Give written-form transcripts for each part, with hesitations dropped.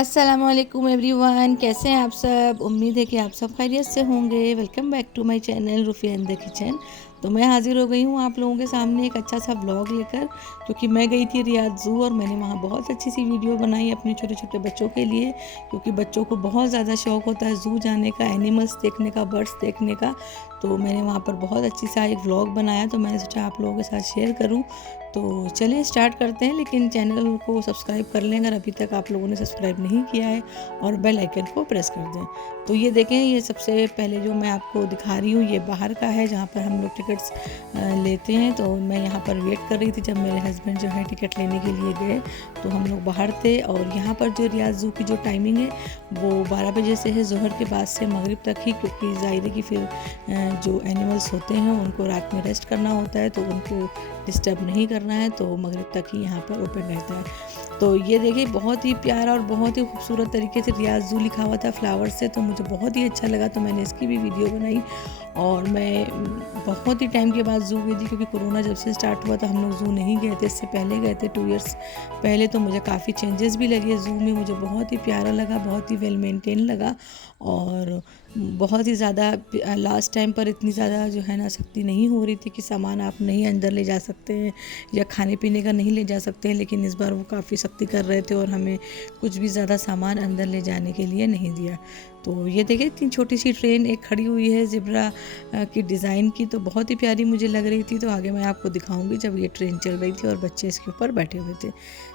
अस्सलाम वालेकुम एवरीवन, कैसे हैं आप सब। उम्मीद है कि आप सब खैरियत से होंगे। Welcome back to my channel Rufiya in the kitchen. तो मैं हाज़िर हो गई हूँ आप लोगों के सामने एक अच्छा सा व्लॉग लेकर, क्योंकि मैं गई थी रियाद ज़ू और मैंने वहाँ बहुत अच्छी सी वीडियो बनाई अपने छोटे छोटे बच्चों के लिए, क्योंकि बच्चों को बहुत ज़्यादा शौक़ होता है ज़ू जाने का, एनिमल्स देखने का, बर्ड्स देखने का। तो मैंने वहाँ पर बहुत अच्छी सा एक व्लॉग बनाया, तो मैंने सोचा आप लोगों के साथ शेयर करूँ। तो चलिए स्टार्ट करते हैं, लेकिन चैनल को सब्सक्राइब कर लें अगर अभी तक आप लोगों ने सब्सक्राइब नहीं किया है, और बेल आइकन को प्रेस कर दें। तो ये देखें, ये सबसे पहले जो मैं आपको दिखा रही हूँ ये बाहर का है, जहाँ पर हम लोग टिकट्स लेते हैं। तो मैं यहाँ पर वेट कर रही थी जब मेरे हस्बैंड जो है टिकट लेने के लिए गए, तो हम लोग बाहर थे। और यहाँ पर जो रियाद ज़ू की जो टाइमिंग है वो 12 बजे से है, ज़ोहर के बाद से मगरिब तक ही, क्योंकि ज़ाहिर है कि फिर जो एनिमल्स होते हैं उनको रात में रेस्ट करना होता है, तो उनको डिस्टर्ब नहीं करना है, तो मगरिब तक ही यहाँ पर ओपन रहता है। तो ये देखिए, बहुत ही प्यारा और बहुत ही खूबसूरत तरीके से रियाद ज़ू लिखा हुआ था फ्लावर से, तो मुझे बहुत ही अच्छा लगा, तो मैंने इसकी भी वीडियो बनाई। और मैं बहुत ही टाइम के बाद ज़ू गई थी, क्योंकि कोरोना जब से स्टार्ट हुआ था हम लोग ज़ू नहीं गए थे, इससे पहले गए थे 2 इयर्स पहले। तो मुझे काफ़ी चेंजेस भी लगे ज़ू में, मुझे बहुत ही प्यारा लगा, बहुत ही वेल मेंटेन लगा। और बहुत ही ज़्यादा लास्ट टाइम पर इतनी ज़्यादा जो है ना सख्ती नहीं हो रही थी कि सामान आप नहीं अंदर ले जा सकते हैं या खाने पीने का नहीं ले जा सकते हैं, लेकिन इस बार वो काफ़ी सख्ती कर रहे थे और हमें कुछ भी ज़्यादा सामान अंदर ले जाने के लिए नहीं दिया। तो ये देखिए, इतनी छोटी सी ट्रेन एक खड़ी हुई है ज़ेब्रा की डिज़ाइन की, तो बहुत ही प्यारी मुझे लग रही थी। तो आगे मैं आपको दिखाऊंगी जब ये ट्रेन चल रही थी और बच्चे इसके ऊपर बैठे हुए थे।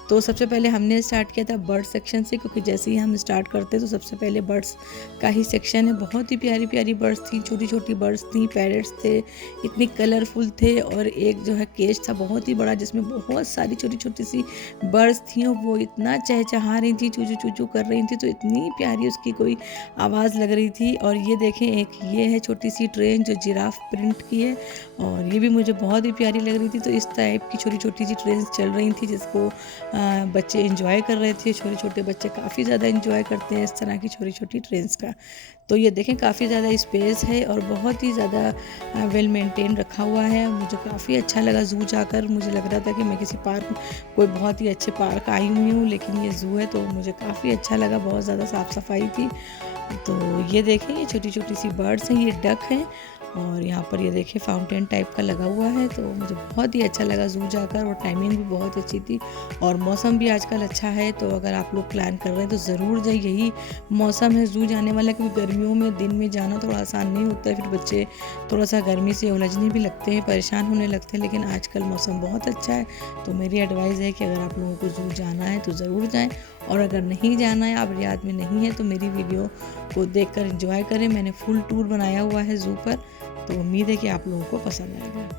तो सबसे पहले हमने स्टार्ट किया था बर्ड सेक्शन से, क्योंकि जैसे ही हम स्टार्ट करते तो सबसे पहले बर्ड्स का ही सेक्शन है। बहुत ही प्यारी प्यारी बर्ड्स थी, छोटी छोटी बर्ड्स थी, पैरट्स थे, इतनी कलरफुल थे। और एक जो है केज था बहुत ही बड़ा, जिसमें बहुत सारी छोटी छोटी सी बर्ड्स थी, और वो इतना चहचहा रही थी, चूचू चूचू कर रही थी, तो इतनी प्यारी उसकी कोई आवाज़ लग रही थी। और ये देखें, एक ये है छोटी सी ट्रेन जो जिराफ प्रिंट की है, और ये भी मुझे बहुत ही प्यारी लग रही थी। तो इस टाइप की छोटी छोटी सी ट्रेन चल रही थी, जिसको बच्चे इंजॉय कर रहे थे। छोटे छोटे बच्चे काफ़ी ज़्यादा इंजॉय करते हैं इस तरह की छोटी छोटी ट्रेन्स का। तो ये देखें, काफ़ी ज़्यादा स्पेस है और बहुत ही ज़्यादा वेल मेंटेन रखा हुआ है। मुझे काफ़ी अच्छा लगा ज़ू जाकर। मुझे लग रहा था कि मैं किसी पार्क, कोई बहुत ही अच्छे पार्क आई हुई हूँ, लेकिन ये ज़ू है, तो मुझे काफ़ी अच्छा लगा। बहुत ज़्यादा साफ़ सफाई थी। तो ये देखें, ये छोटी छोटी सी बर्ड्स हैं, ये डक हैं, और यहाँ पर ये देखिए फाउंटेन टाइप का लगा हुआ है। तो मुझे बहुत ही अच्छा लगा ज़ू जाकर, और टाइमिंग भी बहुत अच्छी थी, और मौसम भी आजकल अच्छा है। तो अगर आप लोग प्लान कर रहे हैं तो ज़रूर जाइए, यही मौसम है ज़ू जाने वाला, क्योंकि गर्मियों में दिन में जाना थोड़ा आसान नहीं होता है, फिर बच्चे थोड़ा सा गर्मी से उलझने भी लगते हैं, परेशान होने लगते हैं। लेकिन आजकल मौसम बहुत अच्छा है, तो मेरी एडवाइस है कि अगर आप लोगों को ज़ू जाना है तो ज़रूर जाएँ, और अगर नहीं जाना है, आप रियाद में नहीं है, तो मेरी वीडियो को देखकर एंजॉय करें। मैंने फुल टूर बनाया हुआ है ज़ू पर, तो उम्मीद है कि आप लोगों को पसंद आएगा।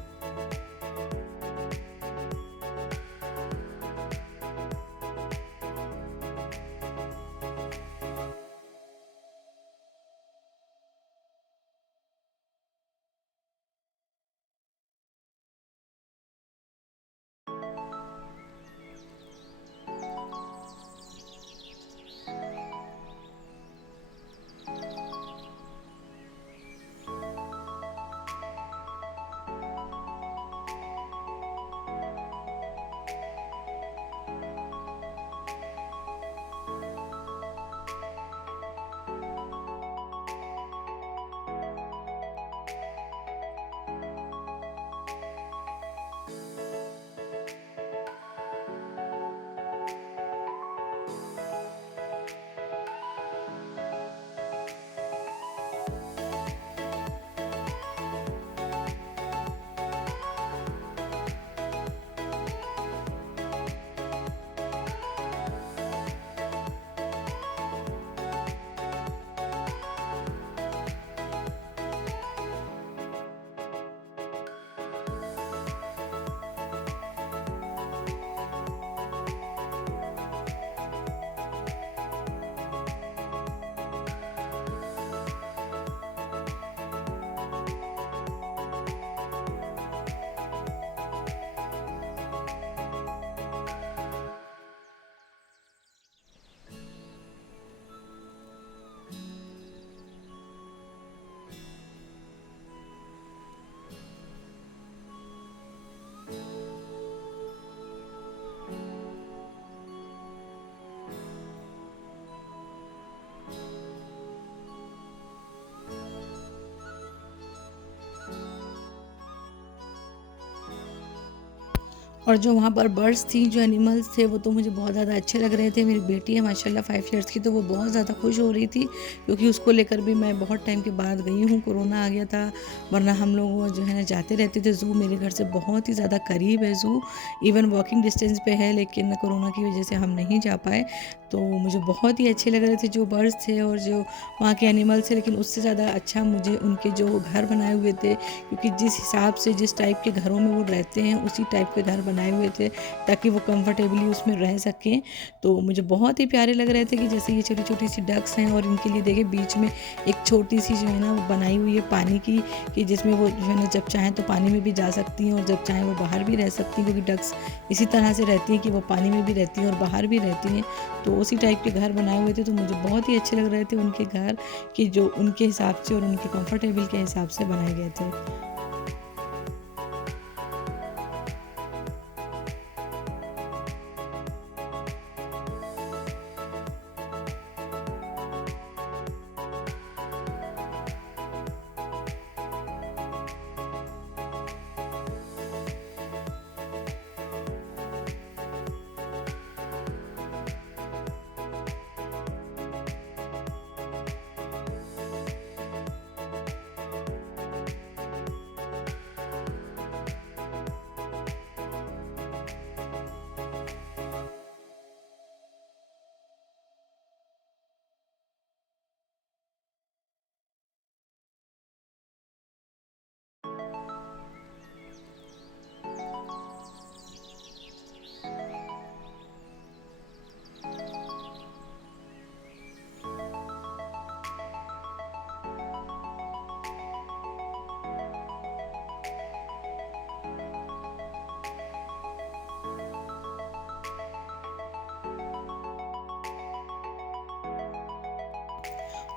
और जो वहाँ पर बर्ड्स थी, जो एनिमल्स थे, वो तो मुझे बहुत ज़्यादा अच्छे लग रहे थे। मेरी बेटी है माशाल्लाह 5 इयर्स की, तो वो बहुत ज़्यादा खुश हो रही थी, क्योंकि उसको लेकर भी मैं बहुत टाइम के बाद गई हूँ। कोरोना आ गया था, वरना हम लोग जो है ना जाते रहते थे। ज़ू मेरे घर से बहुत ही ज़्यादा करीब है ज़ू, इवन वॉकिंग डिस्टेंस पे है, लेकिन कोरोना की वजह से हम नहीं जा पाए। तो मुझे बहुत ही अच्छे लग रहे थे जो बर्ड्स थे और जो वहाँ के एनिमल्स थे, लेकिन उससे ज़्यादा अच्छा मुझे उनके जो घर बनाए हुए थे, क्योंकि जिस हिसाब से जिस टाइप के घरों में वो रहते हैं उसी टाइप के घर बनाए हुए थे, ताकि वो कंफर्टेबली उसमें रह सकें। तो मुझे बहुत ही प्यारे लग रहे थे कि जैसे ये छोटी छोटी सी डक्स हैं, और इनके लिए देखिए बीच में एक छोटी सी जो है ना वो बनाई हुई है पानी की, कि जिसमें वो जो है ना जब चाहें तो पानी में भी जा सकती हैं और जब चाहें वो बाहर भी रह सकती हैं, क्योंकि डक्स इसी तरह से रहती हैं कि वो पानी में भी रहती हैं और बाहर भी रहती हैं। तो उसी टाइप के घर बनाए हुए थे, तो मुझे बहुत ही अच्छे लग रहे थे उनके घर, कि जो उनके हिसाब से और उनके कंफर्टेबल के हिसाब से बनाए गए थे।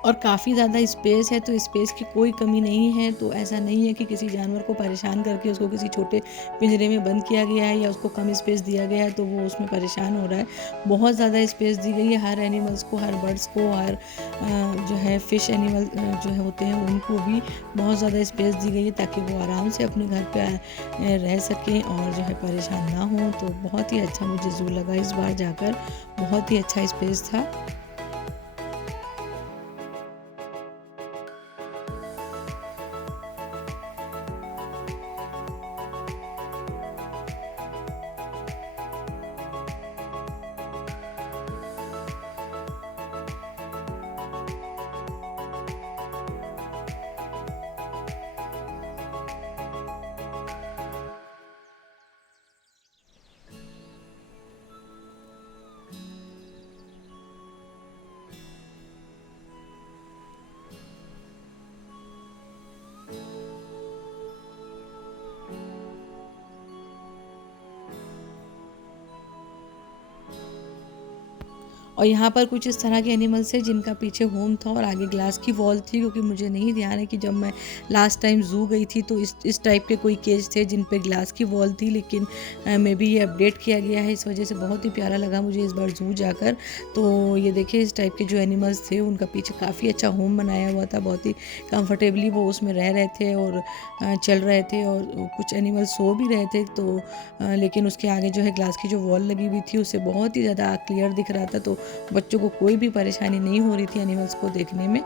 और काफ़ी ज़्यादा स्पेस है, तो स्पेस की कोई कमी नहीं है। तो ऐसा नहीं है कि किसी जानवर को परेशान करके उसको किसी छोटे पिंजरे में बंद किया गया है या उसको कम स्पेस दिया गया है तो वो उसमें परेशान हो रहा है। बहुत ज़्यादा स्पेस दी गई है हर एनिमल्स को, हर बर्ड्स को, हर जो है फ़िश एनिमल जो है होते हैं उनको भी बहुत ज़्यादा स्पेस दी गई है, ताकि वो आराम से अपने घर पे रह सकें और जो है परेशान ना हों। तो बहुत ही अच्छा मुझे ज़ू लगा इस बार जाकर, बहुत ही अच्छा स्पेस था। और यहाँ पर कुछ इस तरह के एनिमल्स हैं जिनका पीछे होम था और आगे ग्लास की वॉल थी, क्योंकि मुझे नहीं ध्यान है कि जब मैं लास्ट टाइम ज़ू गई थी तो इस टाइप के कोई केज थे जिन पे ग्लास की वॉल थी, लेकिन मे बी ये अपडेट किया गया है, इस वजह से बहुत ही प्यारा लगा मुझे इस बार ज़ू जाकर। तो ये देखिए इस टाइप के जो एनिमल्स थे उनका पीछे काफ़ी अच्छा होम बनाया हुआ था, बहुत ही कंफर्टेबली वो उसमें रह रहे थे और चल रहे थे, और कुछ एनिमल्स सो भी रहे थे। तो लेकिन उसके आगे जो है ग्लास की जो वॉल लगी हुई थी उससे बहुत ही ज़्यादा क्लियर दिख रहा था, तो बच्चों को कोई भी परेशानी नहीं हो रही थी एनिमल्स को देखने में।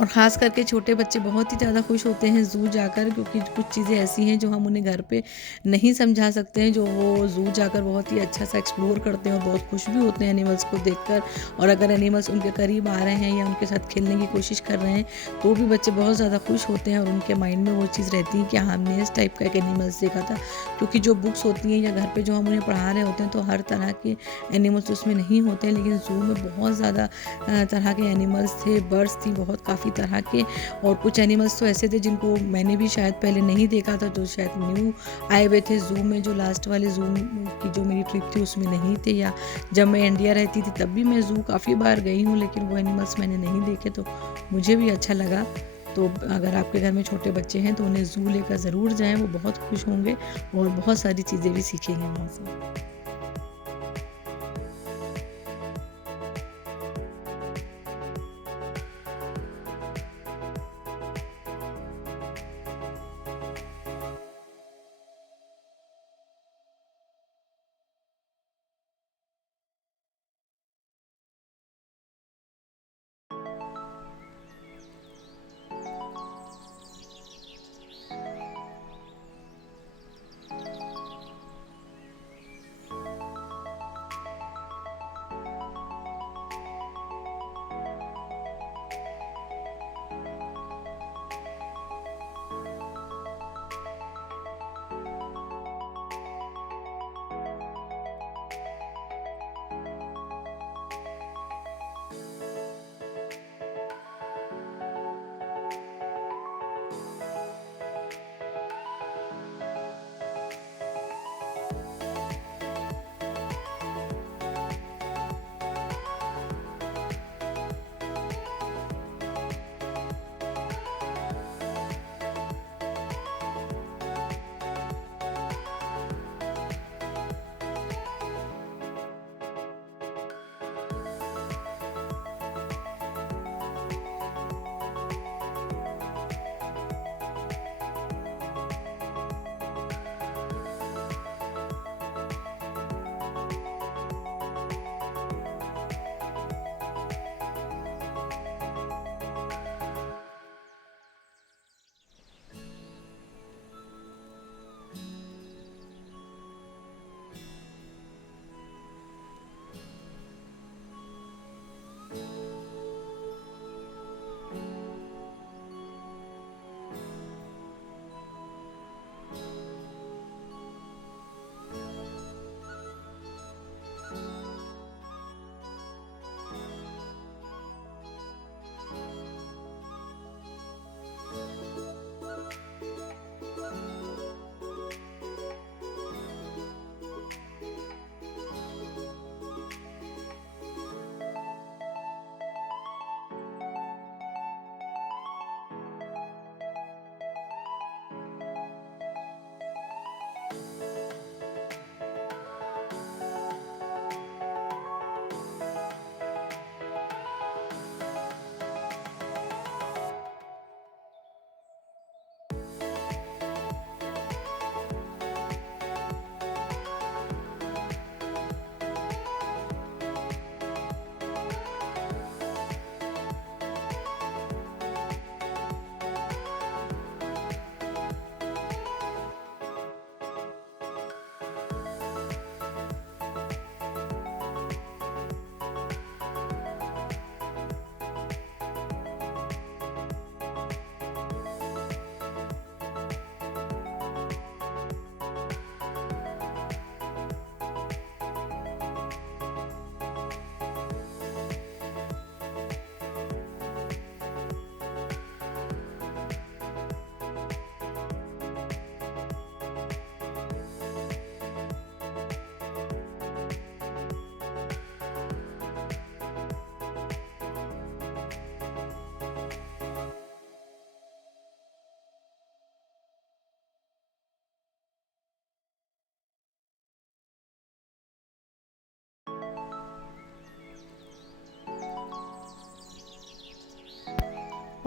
और ख़ास करके छोटे बच्चे बहुत ही ज़्यादा खुश होते हैं ज़ू जाकर, क्योंकि कुछ चीज़ें ऐसी हैं जो हम उन्हें घर पे नहीं समझा सकते हैं, जो वो ज़ू जाकर बहुत ही अच्छा सा एक्सप्लोर करते हैं और बहुत खुश भी होते हैं एनिमल्स को देखकर। और अगर एनिमल्स उनके करीब आ रहे हैं या उनके साथ खेलने की कोशिश कर रहे हैं तो भी बच्चे बहुत ज़्यादा खुश होते हैं, और उनके माइंड में वो चीज़ रहती है कि हाँ, हमने इस टाइप का एक एनिमल्स देखा था। क्योंकि जो बुक्स होती हैं या घर पर जो हम उन्हें पढ़ा रहे होते हैं तो हर तरह के एनिमल्स उसमें नहीं होते हैं, लेकिन ज़ू में बहुत ज़्यादा तरह के एनिमल्स थे, बर्ड्स थी बहुत काफ़ी तरह के, और कुछ एनिमल्स तो ऐसे थे जिनको मैंने भी शायद पहले नहीं देखा था, जो शायद न्यू आए हुए थे ज़ू में, जो लास्ट वाले ज़ू की जो मेरी ट्रिप थी उसमें नहीं थे, या जब मैं इंडिया रहती थी तब भी मैं ज़ू काफ़ी बार गई हूँ, लेकिन वो एनिमल्स मैंने नहीं देखे, तो मुझे भी अच्छा लगा। तो अगर आपके घर में छोटे बच्चे हैं तो उन्हें ज़ू लेकर ज़रूर जाएँ, वो बहुत खुश होंगे और बहुत सारी चीज़ें भी सीखेंगे वहाँ से।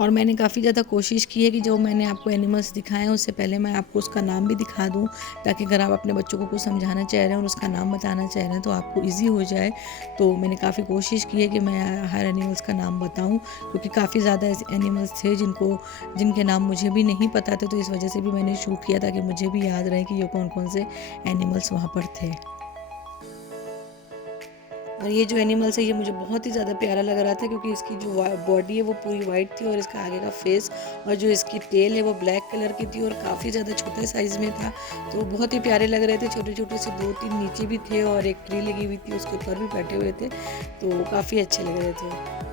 और मैंने काफ़ी ज़्यादा कोशिश की है कि जो मैंने आपको एनिमल्स दिखाए हैं उससे पहले मैं आपको उसका नाम भी दिखा दूँ, ताकि अगर आप अपने बच्चों को कुछ समझाना चाह रहे हैं और उसका नाम बताना चाह रहे हैं तो आपको ईज़ी हो जाए। तो मैंने काफ़ी कोशिश की है कि मैं हर एनिमल्स का नाम बताऊँ, क्योंकि काफ़ी ज़्यादा ऐसे एनिमल्स थे जिनके नाम मुझे भी नहीं पता थे, तो इस वजह से भी मैंने शूट किया ताकि मुझे भी याद रहे कि ये कौन-कौन से एनिमल्स वहाँ पर थे। और ये जो एनिमल्स है ये मुझे बहुत ही ज़्यादा प्यारा लग रहा था, क्योंकि इसकी जो बॉडी है वो पूरी वाइट थी और इसका आगे का फेस और जो इसकी टेल है वो ब्लैक कलर की थी और काफ़ी ज़्यादा छोटे साइज़ में था। तो बहुत ही प्यारे लग रहे थे, छोटे छोटे से 2-3 नीचे भी थे और एक ट्री लगी हुई थी उसके ऊपर भी बैठे हुए थे, तो काफ़ी अच्छे लग रहे थे।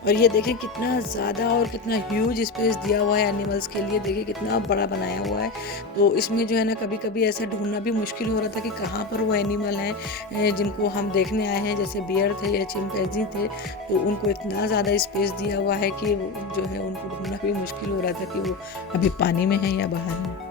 और ये देखिए कितना ज़्यादा और कितना ह्यूज स्पेस दिया हुआ है एनिमल्स के लिए, देखिए कितना बड़ा बनाया हुआ है। तो इसमें जो है ना कभी-कभी ऐसा ढूँढना भी मुश्किल हो रहा था कि कहाँ पर वो एनिमल हैं जिनको हम देखने आए हैं, जैसे बियर थे या चिंपैंज़ी थे, तो उनको इतना ज़्यादा स्पेस दिया हुआ है कि वो जो है उनको ढूँढना भी मुश्किल हो रहा था कि वो अभी पानी में हैं या बाहर हैं।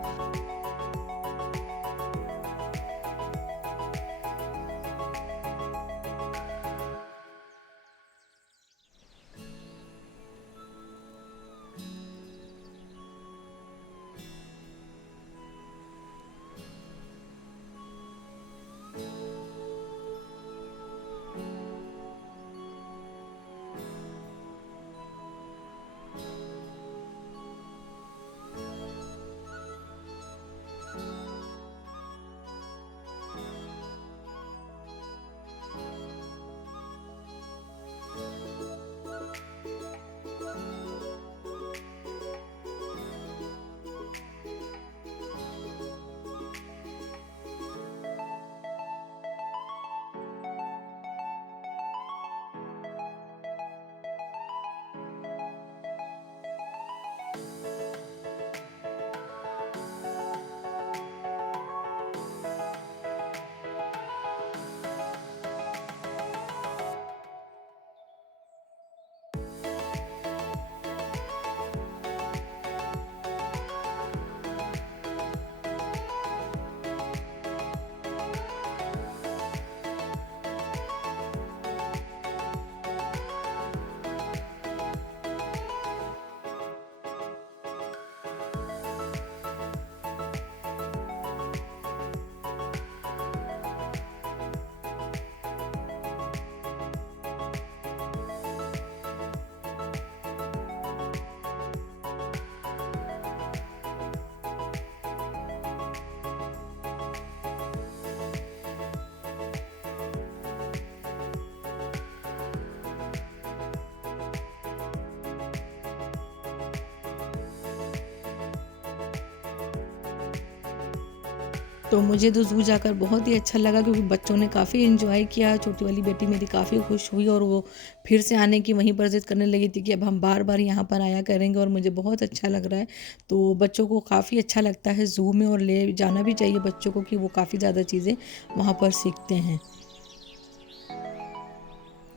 तो मुझे तो ज़ू जाकर बहुत ही अच्छा लगा, क्योंकि बच्चों ने काफ़ी एंजॉय किया। छोटी वाली बेटी मेरी काफ़ी खुश हुई और वो फिर से आने की वहीं पर ज़िद करने लगी थी कि अब हम बार-बार यहाँ पर आया करेंगे, और मुझे बहुत अच्छा लग रहा है। तो बच्चों को काफ़ी अच्छा लगता है ज़ू में, और ले जाना भी चाहिए बच्चों को कि वो काफ़ी ज़्यादा चीज़ें वहाँ पर सीखते हैं।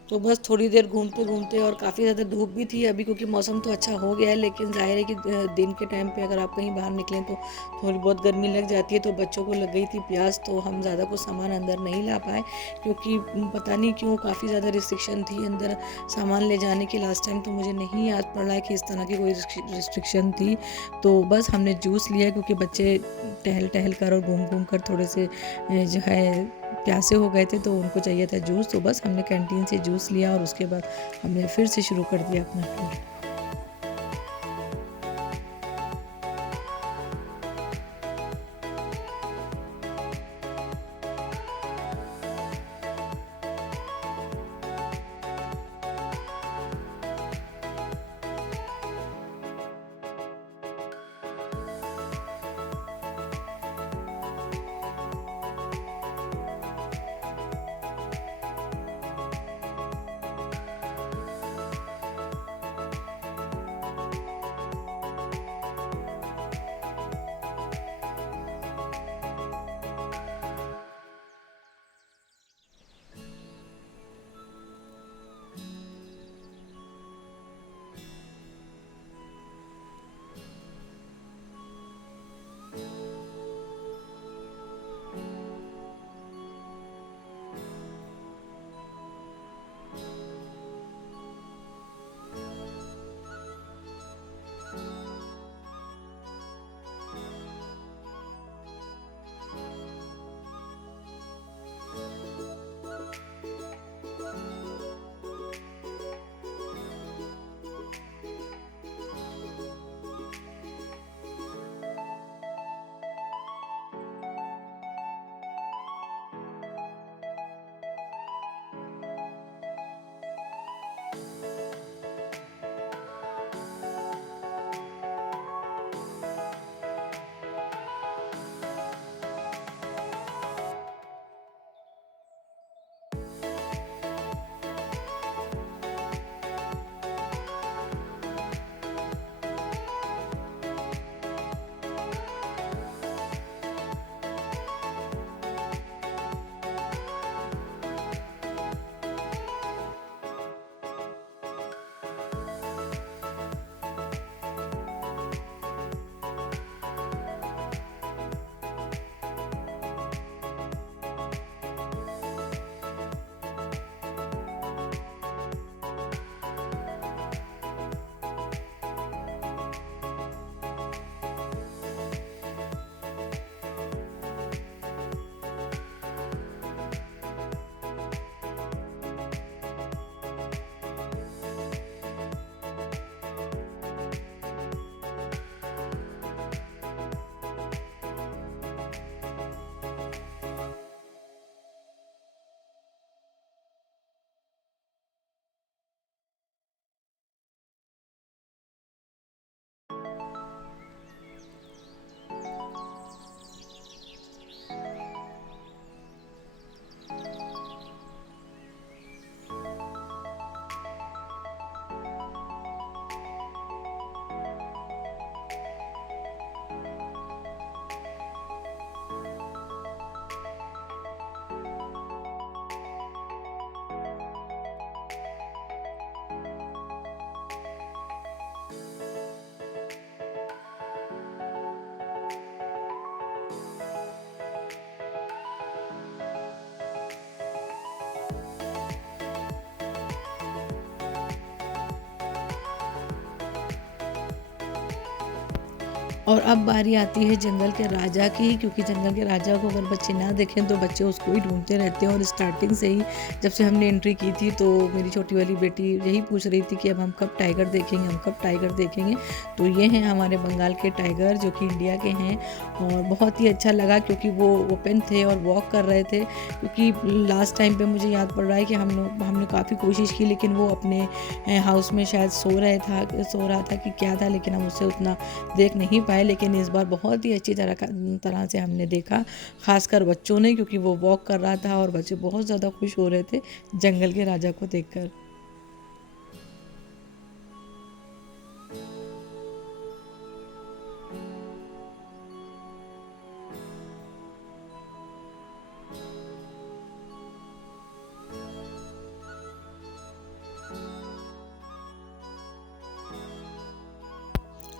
तो बस थोड़ी देर घूमते-घूमते, और काफ़ी ज़्यादा धूप भी थी अभी, क्योंकि मौसम तो अच्छा हो गया है, लेकिन ज़ाहिर है कि दिन के टाइम पे अगर आप कहीं बाहर निकलें तो थोड़ी बहुत गर्मी लग जाती है। तो बच्चों को लग गई थी प्यास, तो हम ज़्यादा कुछ सामान अंदर नहीं ला पाए, क्योंकि पता नहीं क्यों काफ़ी ज़्यादा रिस्ट्रिक्शन थी अंदर सामान ले जाने की। लास्ट टाइम तो मुझे नहीं याद पड़ रहा है कि इस तरह की कोई रिस्ट्रिक्शन थी। तो बस हमने जूस लिया, क्योंकि बच्चे टहल-टहल कर और घूम-घूम कर थोड़े से जो है प्यासे हो गए थे, तो उनको चाहिए था जूस। तो बस हमने कैंटीन से जूस लिया और उसके बाद हमने फिर से शुरू कर दिया अपना टूर। और अब बारी आती है जंगल के राजा की, क्योंकि जंगल के राजा को अगर बच्चे ना देखें तो बच्चे उसको ही ढूंढते रहते हैं। और स्टार्टिंग से ही जब से हमने एंट्री की थी तो मेरी छोटी वाली बेटी यही पूछ रही थी कि अब हम कब टाइगर देखेंगे, हम कब टाइगर देखेंगे। तो ये हैं हमारे बंगाल के टाइगर जो कि इंडिया के हैं। और बहुत ही अच्छा लगा क्योंकि वो ओपन थे और वॉक कर रहे थे। क्योंकि लास्ट टाइम पे मुझे याद पड़ रहा है कि हमने काफ़ी कोशिश की, लेकिन वो अपने हाउस में शायद सो रहा था कि क्या था, लेकिन हम उसे उतना देख नहीं पाए। लेकिन इस बार बहुत ही अच्छी तरह से हमने देखा, खासकर बच्चों ने, क्योंकि वो वॉक कर रहा था और बच्चे बहुत ज़्यादा खुश हो रहे थे जंगल के राजा को देखकर।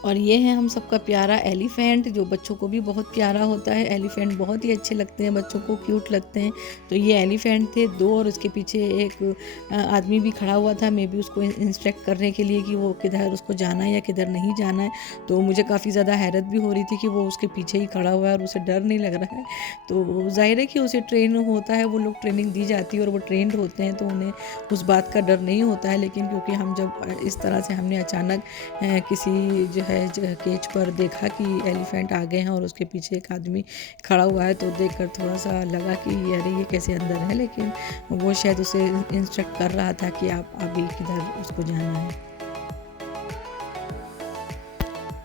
और ये है हम सबका प्यारा एलिफेंट, जो बच्चों को भी बहुत प्यारा होता है। एलिफेंट बहुत ही अच्छे लगते हैं बच्चों को, क्यूट लगते हैं। तो ये एलिफेंट थे दो, और उसके पीछे एक आदमी भी खड़ा हुआ था, मे बी उसको इंस्ट्रक्ट करने के लिए कि वो किधर उसको जाना है या किधर नहीं जाना है। तो मुझे काफ़ी ज़्यादा हैरत भी हो रही थी कि वो उसके पीछे ही खड़ा हुआ है और उसे डर नहीं लग रहा है। तो जाहिर है कि उसे ट्रेन होता है, वो लोग ट्रेनिंग दी जाती है और वो ट्रेंड होते हैं, तो उन्हें उस बात का डर नहीं होता है। लेकिन क्योंकि हम जब इस तरह से हमने अचानक किसी जो है केज पर देखा कि एलिफेंट आ गए हैं और उसके पीछे एक आदमी खड़ा हुआ है, तो देखकर थोड़ा सा लगा कि अरे ये कैसे अंदर है। लेकिन वो शायद उसे इंस्ट्रक्ट कर रहा था कि आप अभी किधर उसको जाना है।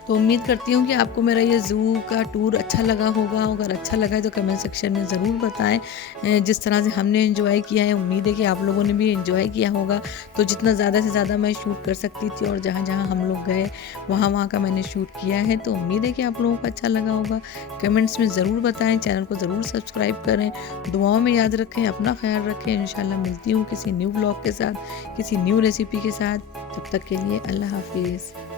तो उम्मीद करती हूँ कि आपको मेरा ये ज़ू का टूर अच्छा लगा होगा। अगर अच्छा लगा है तो कमेंट सेक्शन में ज़रूर बताएं। जिस तरह से हमने एंजॉय किया है, उम्मीद है कि आप लोगों ने भी एंजॉय किया होगा। तो जितना ज़्यादा से ज़्यादा मैं शूट कर सकती थी और जहाँ जहाँ हम लोग गए वहाँ का मैंने शूट किया है। तो उम्मीद है कि आप लोगों को अच्छा लगा होगा। कमेंट्स में ज़रूर बताएँ, चैनल को ज़रूर सब्सक्राइब करें, दुआओं में याद रखें, अपना ख्याल रखें। इंशाल्लाह मिलती हूँ किसी न्यू ब्लॉग के साथ, किसी न्यू रेसिपी के साथ। तब तक के लिए अल्लाह हाफिज़।